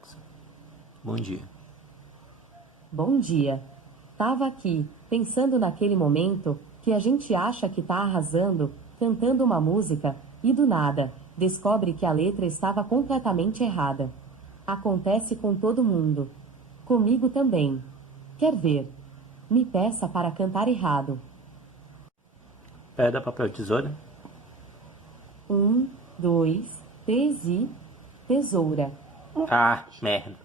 Alexa. Bom dia. Bom dia. Tava aqui, pensando naquele momento que a gente acha que tá arrasando, cantando uma música, e do nada, descobre que a letra estava completamente errada. Acontece com todo mundo. Comigo também. Quer ver? Me peça para cantar errado. Pedra, papel, tesoura. 2, 3 e... Tesoura. Ah, merda.